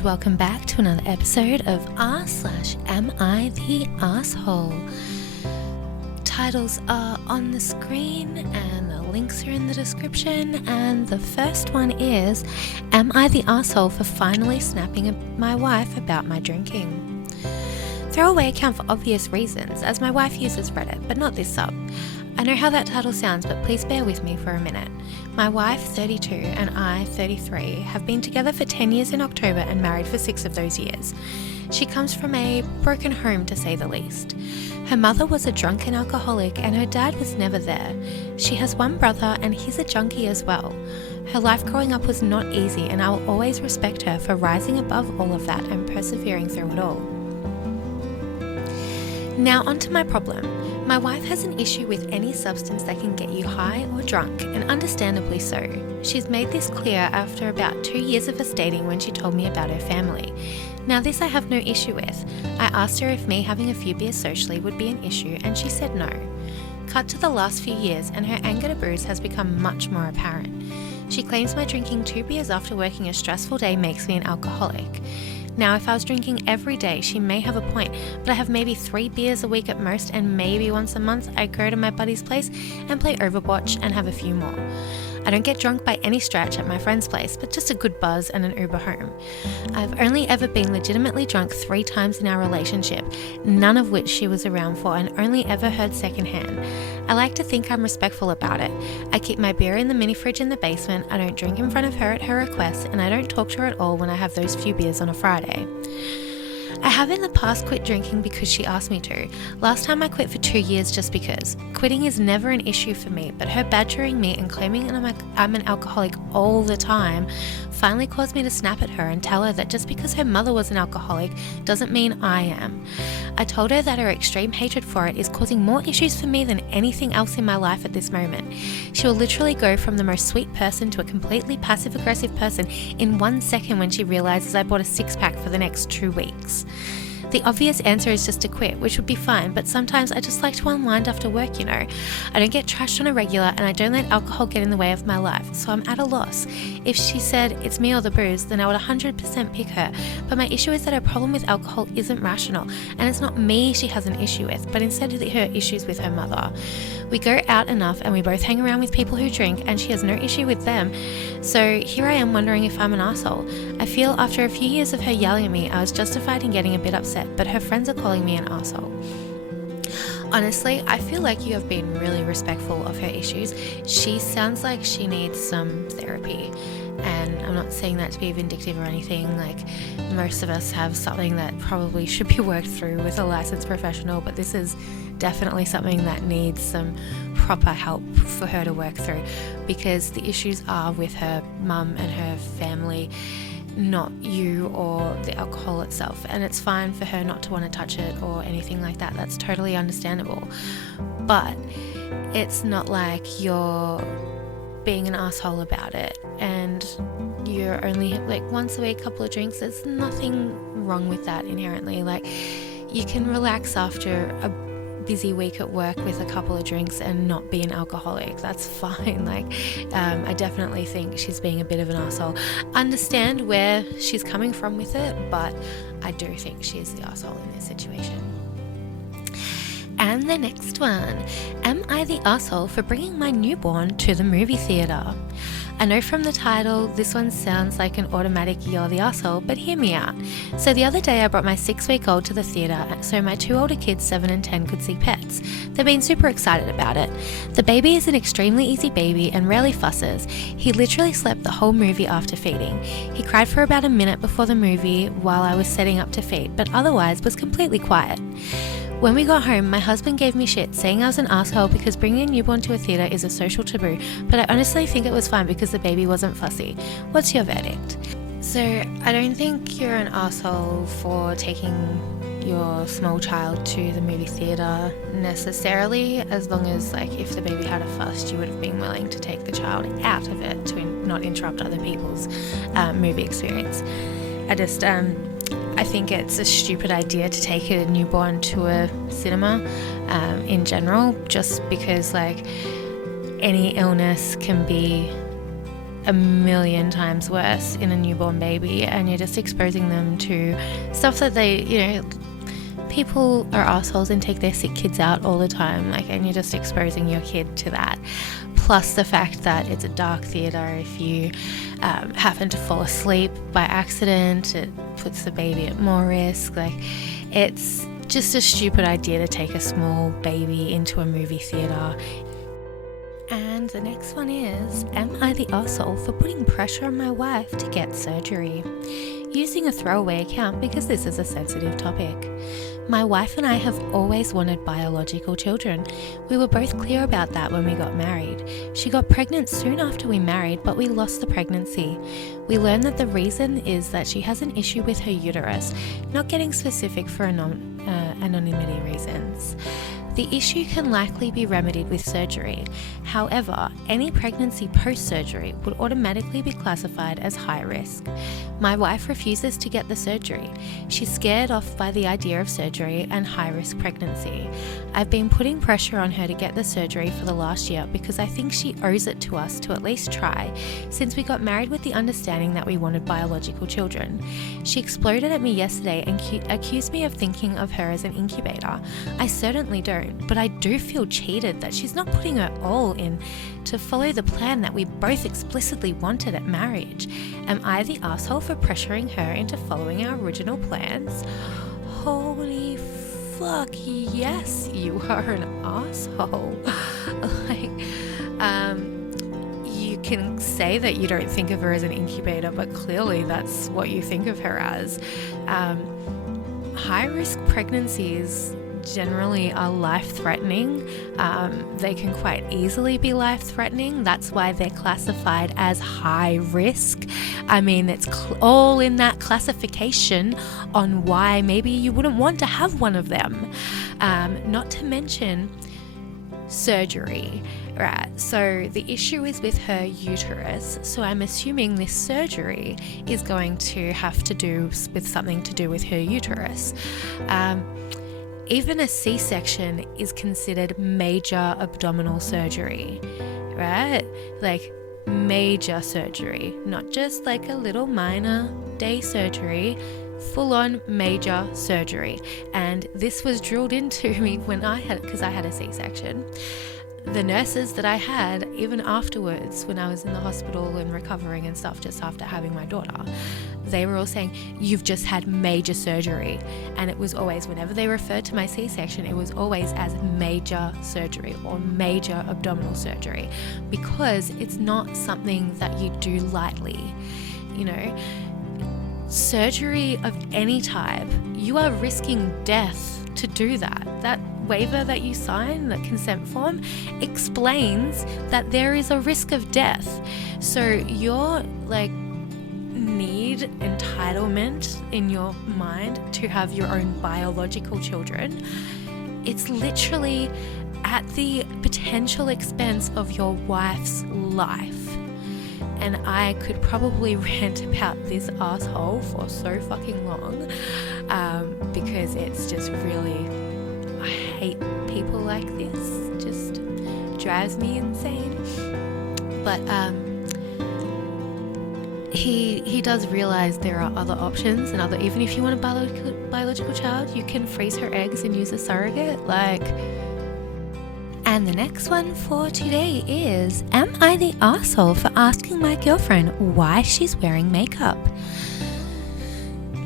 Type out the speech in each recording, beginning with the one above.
and welcome back to another episode of r/Am I the Asshole? Titles are on the screen and the links are in the description, and the first one is Am I the Asshole for finally snapping at my wife about my drinking? Throwaway account for obvious reasons, as my wife uses Reddit, but not this sub. I know how that title sounds, but please bear with me for a minute. My wife, 32, and I, 33, have been together for 10 years in October and married for 6 of those years. She comes from a broken home, to say the least. Her mother was a drunken alcoholic and her dad was never there. She has one brother and he's a junkie as well. Her life growing up was not easy, and I will always respect her for rising above all of that and persevering through it all. Now onto my problem. My wife has an issue with any substance that can get you high or drunk, and understandably so. She's made this clear after about 2 years of us dating when she told me about her family. Now this I have no issue with. I asked her if me having a few beers socially would be an issue, and she said no. Cut to the last few years and her anger to booze has become much more apparent. She claims my drinking 2 beers after working a stressful day makes me an alcoholic. Now, if I was drinking every day, she may have a point, but I have maybe 3 beers a week at most, and maybe once a month I go to my buddy's place and play Overwatch and have a few more. I don't get drunk by any stretch at my friend's place, but just a good buzz and an Uber home. I've only ever been legitimately drunk 3 times in our relationship, none of which she was around for, and only ever heard secondhand. I like to think I'm respectful about it. I keep my beer in the mini fridge in the basement, I don't drink in front of her at her request, and I don't talk to her at all when I have those few beers on a Friday. I have in the past quit drinking because she asked me to. Last time I quit for 2 years just because. Quitting is never an issue for me, but her badgering me and claiming I'm an alcoholic all the time finally caused me to snap at her and tell her that just because her mother was an alcoholic doesn't mean I am. I told her that her extreme hatred for it is causing more issues for me than anything else in my life at this moment. She will literally go from the most sweet person to a completely passive-aggressive person in 1 second when she realizes I bought a 6-pack for the next 2 weeks. The obvious answer is just to quit, which would be fine, but sometimes I just like to unwind after work, you know. I don't get trashed on a regular and I don't let alcohol get in the way of my life, so I'm at a loss. If she said it's me or the booze, then I would 100% pick her, but my issue is that her problem with alcohol isn't rational, and it's not me she has an issue with, but instead her issues with her mother. We go out enough and we both hang around with people who drink, and she has no issue with them, so here I am wondering if I'm an asshole. I feel after a few years of her yelling at me, I was justified in getting a bit upset, but her friends are calling me an asshole. Honestly, I feel like you have been really respectful of her issues. She sounds like she needs some therapy, and I'm not saying that to be vindictive or anything. Like, most of us have something that probably should be worked through with a licensed professional, but this is definitely something that needs some proper help for her to work through, because the issues are with her mum and her family, not you or the alcohol itself. And it's fine for her not to want to touch it or anything like that. That's totally understandable. But it's not like you're being an asshole about it and you're only like once a week, couple of drinks. There's nothing wrong with that inherently. Like, you can relax after a busy week at work with a couple of drinks and not be an alcoholic. That's fine. Like, I definitely think she's being a bit of an asshole. Understand where she's coming from with it, but I do think she's the asshole in this situation. And the next one, am I the asshole for bringing my newborn to the movie theatre? I know from the title, this one sounds like an automatic you're the asshole, but hear me out. So the other day I brought my 6-week-old to the theatre so my 2 older kids, 7 and 10, could see Pets. They've been super excited about it. The baby is an extremely easy baby and rarely fusses. He literally slept the whole movie after feeding. He cried for about a minute before the movie while I was setting up to feed, but otherwise was completely quiet. When we got home, my husband gave me shit, saying I was an asshole because bringing a newborn to a theatre is a social taboo, but I honestly think it was fine because the baby wasn't fussy. What's your verdict? So, I don't think you're an asshole for taking your small child to the movie theatre necessarily, as long as, like, if the baby had a fuss, you would have been willing to take the child out of it to not interrupt other people's movie experience. I think it's a stupid idea to take a newborn to a cinema in general, just because, like, any illness can be a million times worse in a newborn baby, and you're just exposing them to stuff that people are assholes and take their sick kids out all the time, and you're just exposing your kid to that. Plus the fact that it's a dark theatre. If you happen to fall asleep by accident, it puts the baby at more risk. It's just a stupid idea to take a small baby into a movie theatre. And the next one is, am I the asshole for putting pressure on my wife to get surgery? Using a throwaway account because this is a sensitive topic. My wife and I have always wanted biological children. We were both clear about that when we got married. She got pregnant soon after we married, but we lost the pregnancy. We learned that the reason is that she has an issue with her uterus, not getting specific for anonymity reasons. The issue can likely be remedied with surgery. However, any pregnancy post-surgery would automatically be classified as high risk. My wife refuses to get the surgery. She's scared off by the idea of surgery and high-risk pregnancy. I've been putting pressure on her to get the surgery for the last year because I think she owes it to us to at least try, since we got married with the understanding that we wanted biological children. She exploded at me yesterday and accused me of thinking of her as an incubator. I certainly don't, but I do feel cheated that she's not putting her all in to follow the plan that we both explicitly wanted at marriage. Am I the asshole for pressuring her into following our original plans? Holy fuck, yes, you are an asshole. You can say that you don't think of her as an incubator, but clearly that's what you think of her as. High-risk pregnancies generally are life-threatening. They can quite easily be life-threatening. That's why they're classified as high risk. It's all in that classification on why maybe you wouldn't want to have one of them. Not to mention surgery, right? So the issue is with her uterus. So I'm assuming this surgery is going to have to do with something to do with her uterus. Even a C-section is considered major abdominal surgery, right? Major surgery, not just a little minor day surgery, full-on major surgery. And this was drilled into me because I had a C-section. The nurses that I had, even afterwards, when I was in the hospital and recovering and stuff, just after having my daughter, they were all saying, you've just had major surgery. And it was always, whenever they referred to my C-section, it was always as major surgery or major abdominal surgery, because it's not something that you do lightly. Surgery of any type, you are risking death to do that. That waiver that you sign, that consent form, explains that there is a risk of death. So your need entitlement in your mind to have your own biological children, it's literally at the potential expense of your wife's life. And I could probably rant about this asshole for so fucking long, because it's just really, I hate people like this. It just drives me insane. But he does realize there are other options, and even if you want a biological child, you can freeze her eggs and use a surrogate. And the next one for today is, am I the asshole for asking my girlfriend why she's wearing makeup?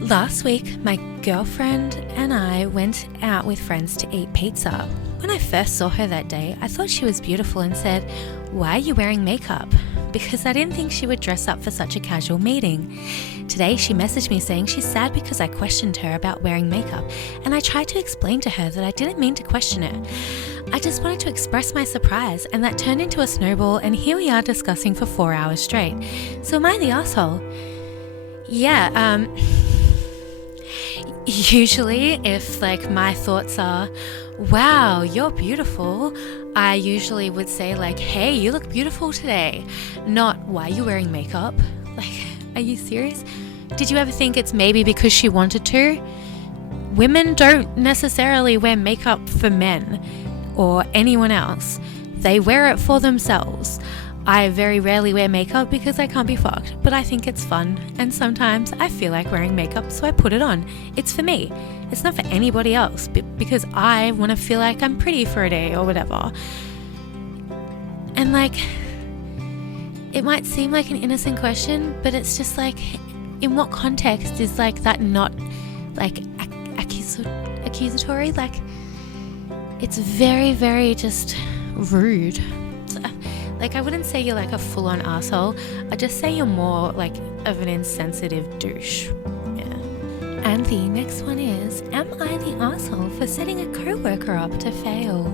Last week, my girlfriend and I went out with friends to eat pizza. When I first saw her that day, I thought she was beautiful and said, "Why are you wearing makeup?" Because I didn't think she would dress up for such a casual meeting. Today, she messaged me saying she's sad because I questioned her about wearing makeup, and I tried to explain to her that I didn't mean to question her. I just wanted to express my surprise, and that turned into a snowball, and here we are discussing for 4 hours straight. So am I the asshole? Yeah, usually if my thoughts are, wow, you're beautiful, I usually would say hey, you look beautiful today. Not, why are you wearing makeup? Are you serious? Did you ever think it's maybe because she wanted to? Women don't necessarily wear makeup for men or anyone else. They wear it for themselves. I very rarely wear makeup because I can't be fucked, but I think it's fun, and sometimes I feel like wearing makeup, so I put it on. It's for me. It's not for anybody else, because I want to feel like I'm pretty for a day or whatever. And like, it might seem like an innocent question, but it's just like, in what context is like that not like accusatory? Like, it's very, very just rude. Like, I wouldn't say you're like a full-on asshole. I'd just say you're more like of an insensitive douche. Yeah. And the next one is, am I the asshole for setting a co-worker up to fail?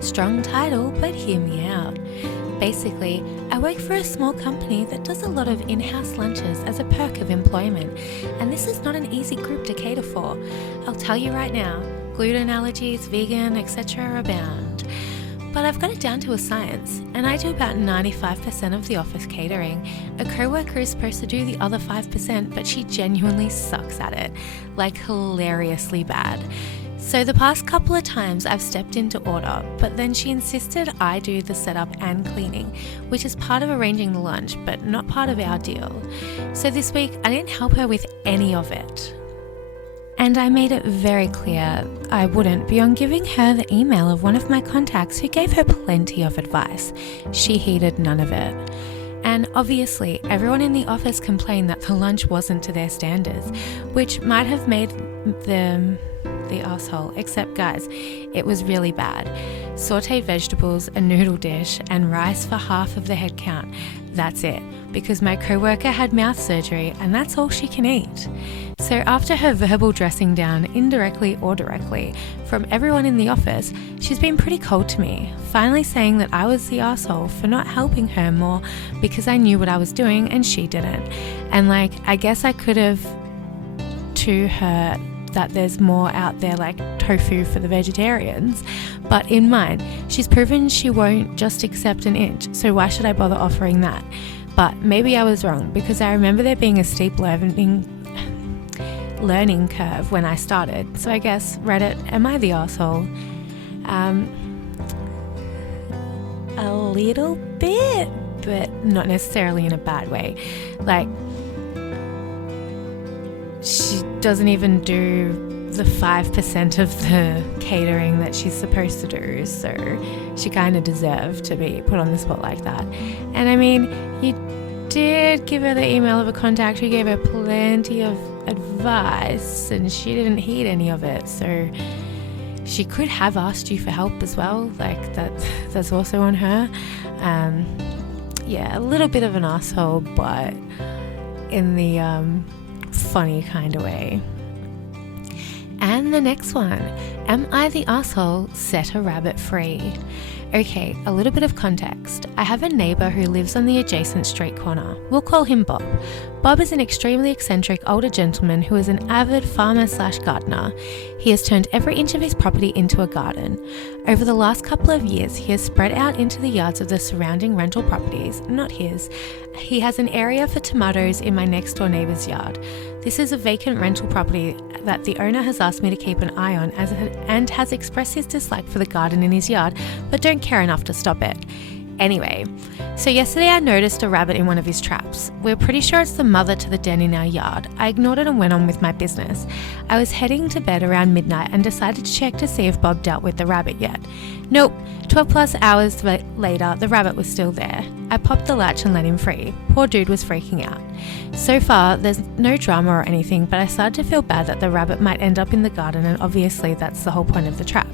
Strong title, but hear me out. Basically, I work for a small company that does a lot of in-house lunches as a perk of employment, and this is not an easy group to cater for. I'll tell you right now, gluten allergies, vegan, etc. abound. But I've got it down to a science, and I do about 95% of the office catering. A co-worker is supposed to do the other 5%, but she genuinely sucks at it, like hilariously bad. So the past couple of times I've stepped in to order, but then she insisted I do the setup and cleaning, which is part of arranging the lunch, but not part of our deal. So this week I didn't help her with any of it. And I made it very clear I wouldn't beyond giving her the email of one of my contacts who gave her plenty of advice. She heeded none of it. And obviously, everyone in the office complained that the lunch wasn't to their standards, which might have made them the asshole, except guys, it was really bad. Sauteed vegetables, a noodle dish, and rice for half of the head count. That's it, because my co-worker had mouth surgery and that's all she can eat. So after her verbal dressing down, indirectly or directly, from everyone in the office, she's been pretty cold to me, finally saying that I was the asshole for not helping her more because I knew what I was doing and she didn't. And like, I guess I could have to her that there's more out there like tofu for the vegetarians, but in mine, she's proven she won't just accept an inch, so why should I bother offering that? But maybe I was wrong, because I remember there being a steep learning curve when I started. So I guess Reddit, am I the asshole? A little bit, but not necessarily in a bad way. Like, she doesn't even do the 5% of the catering that she's supposed to do, so she kind of deserved to be put on the spot like that. And I mean, you did give her the email of a contact who gave her plenty of advice, and she didn't heed any of it, so she could have asked you for help as well. Like, that's also on her. Yeah, a little bit of an asshole, but in the funny kind of way. And the next one, am I the asshole set a rabbit free? Okay, a little bit of context. I have a neighbour who lives on the adjacent street corner. We'll call him Bob. Bob is an extremely eccentric older gentleman who is an avid farmer/gardener. He has turned every inch of his property into a garden. Over the last couple of years, he has spread out into the yards of the surrounding rental properties, not his. He has an area for tomatoes in my next door neighbour's yard. This is a vacant rental property that the owner has asked me to keep an eye on and has expressed his dislike for the garden in his yard, but don't care enough to stop it. Anyway, so yesterday I noticed a rabbit in one of his traps. We're pretty sure it's the mother to the den in our yard. I ignored it and went on with my business. I was heading to bed around midnight and decided to check to see if Bob dealt with the rabbit yet. Nope, 12 plus hours later, the rabbit was still there. I popped the latch and let him free. Poor dude was freaking out. So far, there's no drama or anything, but I started to feel bad that the rabbit might end up in the garden, and obviously that's the whole point of the trap.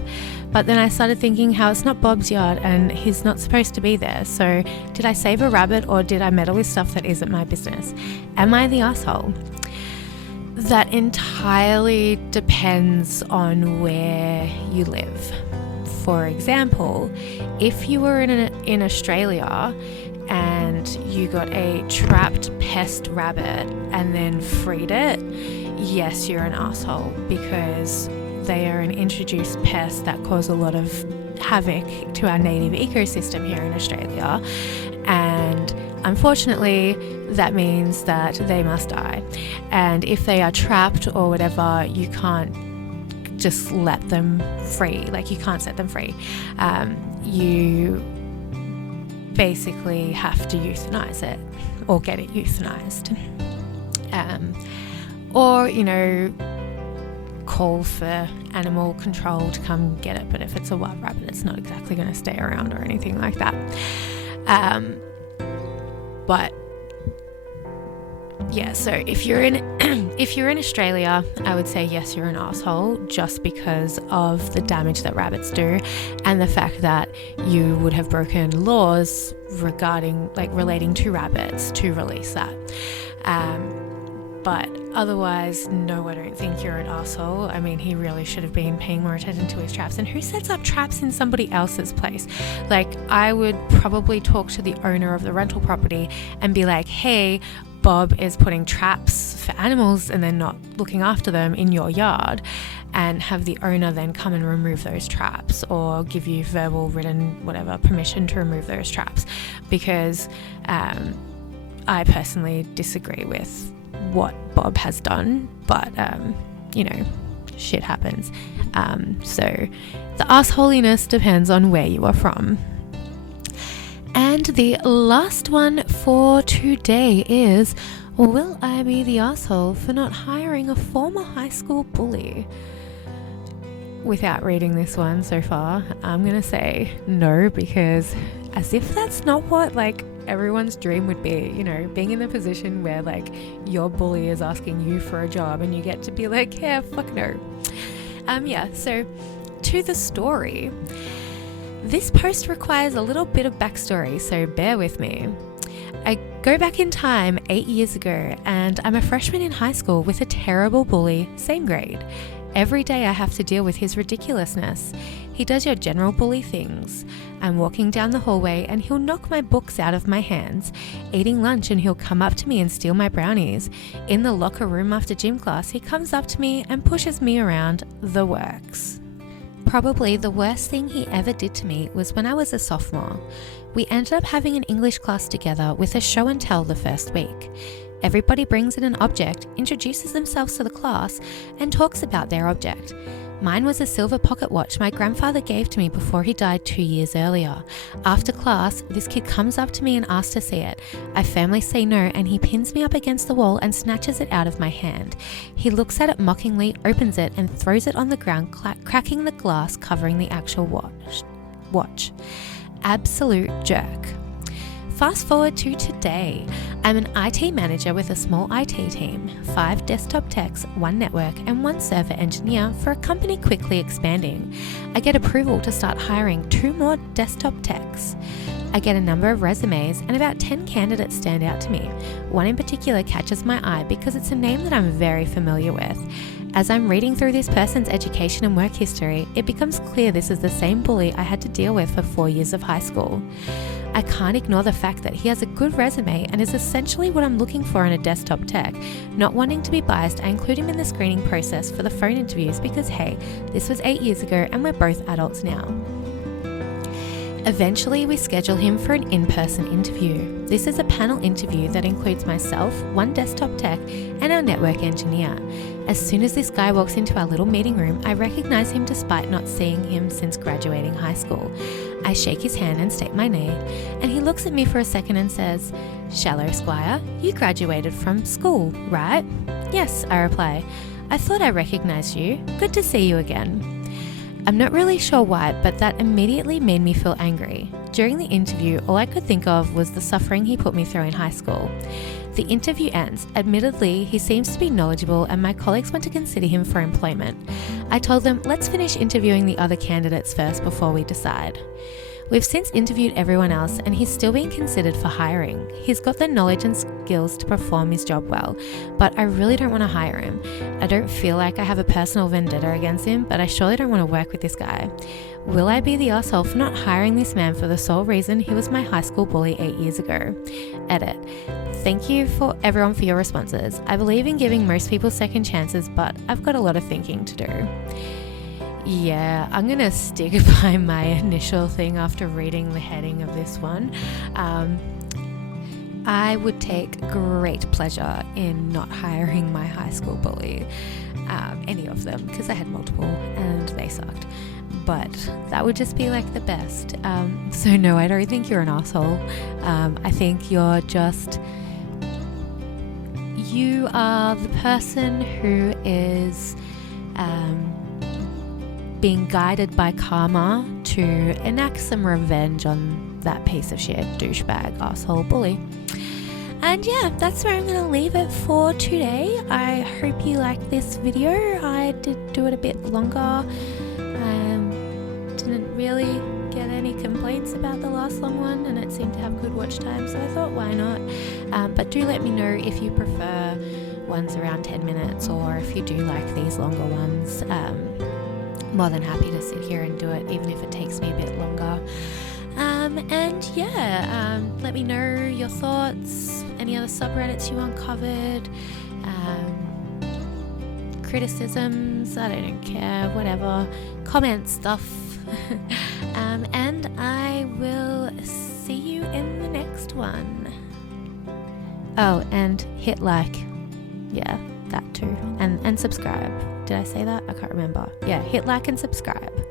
But then I started thinking how it's not Bob's yard and he's not supposed to be there. So did I save a rabbit or did I meddle with stuff that isn't my business? Am I the asshole? That entirely depends on where you live. For example, if you were in Australia and you got a trapped pest rabbit and then freed it, yes, you're an asshole, because they are an introduced pest that cause a lot of havoc to our native ecosystem here in Australia, and unfortunately that means that they must die. And if they are trapped or whatever, you can't just let them free, like you can't set them free. You basically have to euthanize it or get it euthanized. Or, call for animal control to come get it. But if it's a wild rabbit, it's not exactly going to stay around or anything like that. But yeah, so if you're in Australia, I would say yes, you're an asshole, just because of the damage that rabbits do and the fact that you would have broken laws relating to rabbits to release that. But otherwise, no, I don't think you're an asshole. I mean, he really should have been paying more attention to his traps. And who sets up traps in somebody else's place? I would probably talk to the owner of the rental property and be like, hey, Bob is putting traps for animals and then not looking after them in your yard, and have the owner then come and remove those traps or give you verbal, written, whatever, permission to remove those traps, because I personally disagree with what Bob has done, but shit happens. So the assholiness depends on where you are from. And the last one for today is, will I be the asshole for not hiring a former high school bully? Without reading this one so far, I'm going to say no, because as if that's not what everyone's dream would be, being in the position where your bully is asking you for a job and you get to be like, yeah, fuck no. So to the story. This post requires a little bit of backstory, so bear with me. I go back in time 8 years ago, and I'm a freshman in high school with a terrible bully, same grade. Every day I have to deal with his ridiculousness. He does your general bully things. I'm walking down the hallway and he'll knock my books out of my hands. Eating lunch and he'll come up to me and steal my brownies. In the locker room after gym class, he comes up to me and pushes me around, the works. Probably the worst thing he ever did to me was when I was a sophomore. We ended up having an English class together with a show and tell the first week. Everybody brings in an object, introduces themselves to the class, and talks about their object. Mine was a silver pocket watch my grandfather gave to me before he died 2 years earlier. After class, this kid comes up to me and asks to see it. I firmly say no, and he pins me up against the wall and snatches it out of my hand. He looks at it mockingly, opens it, and throws it on the ground, cracking the glass covering the actual watch. Absolute jerk. Fast forward to today. I'm an IT manager with a small IT team, 5 desktop techs, 1 network, and 1 server engineer for a company quickly expanding. I get approval to start hiring 2 more desktop techs. I get a number of resumes and about 10 candidates stand out to me. One in particular catches my eye because it's a name that I'm very familiar with. As I'm reading through this person's education and work history, it becomes clear this is the same bully I had to deal with for 4 years of high school. I can't ignore the fact that he has a good resume and is essentially what I'm looking for in a desktop tech. Not wanting to be biased, I include him in the screening process for the phone interviews because, hey, this was 8 years ago and we're both adults now. Eventually, we schedule him for an in-person interview. This is a panel interview that includes myself, 1 desktop tech, and our network engineer. As soon as this guy walks into our little meeting room, I recognize him despite not seeing him since graduating high school. I shake his hand and state my name, and he looks at me for a second and says, "Shallow Squire, you graduated from school, right?" "Yes," I reply. "I thought I recognized you. Good to see you again." I'm not really sure why, but that immediately made me feel angry. During the interview, all I could think of was the suffering he put me through in high school. The interview ends. Admittedly, he seems to be knowledgeable and my colleagues want to consider him for employment. I told them, let's finish interviewing the other candidates first before we decide. We've since interviewed everyone else and he's still being considered for hiring. He's got the knowledge and skills to perform his job well, but I really don't want to hire him. I don't feel like I have a personal vendetta against him, but I surely don't want to work with this guy. Will I be the asshole for not hiring this man for the sole reason he was my high school bully 8 years ago? Edit. Thank you for everyone for your responses. I believe in giving most people second chances, but I've got a lot of thinking to do. Yeah, I'm going to stick by my initial thing after reading the heading of this one. I would take great pleasure in not hiring my high school bully, any of them, because I had multiple and they sucked. but that would just be like the best. So no, I don't think you're an asshole. I think you are the person who is being guided by karma to enact some revenge on that piece of shit, douchebag, asshole, bully. And yeah, that's where I'm going to leave it for today. I hope you liked this video. I did do it a bit longer. Didn't really get any complaints about the last long one, and it seemed to have good watch time, so I thought, why not? But do let me know if you prefer ones around 10 minutes, or if you do like these longer ones. More than happy to sit here and do it, even if it takes me a bit longer. Let me know your thoughts, any other subreddits you uncovered, criticisms, I don't care, whatever, comment stuff. And I will see you in the next one. Oh, and hit like. Yeah, that too. And subscribe. Did I say that? I can't remember. Yeah, hit like and subscribe.